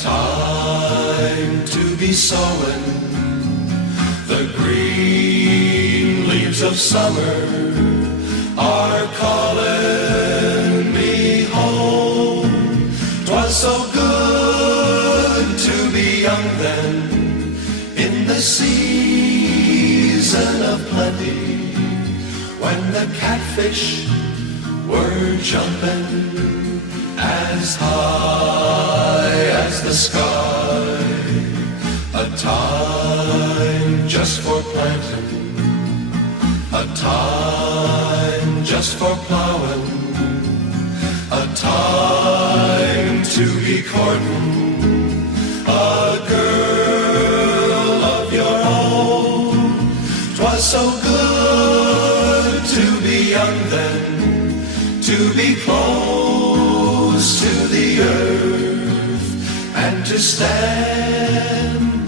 time to be sowing the green leaves of summer are calling me home. 'Twas so good to be young then, in the season of plenty, when the catfish were jumping as high as the sky. A time just for planting, a time just for plowing, a time to be courting a girl of your own. 'Twas so good to be young then, to be close to the earth, and to stand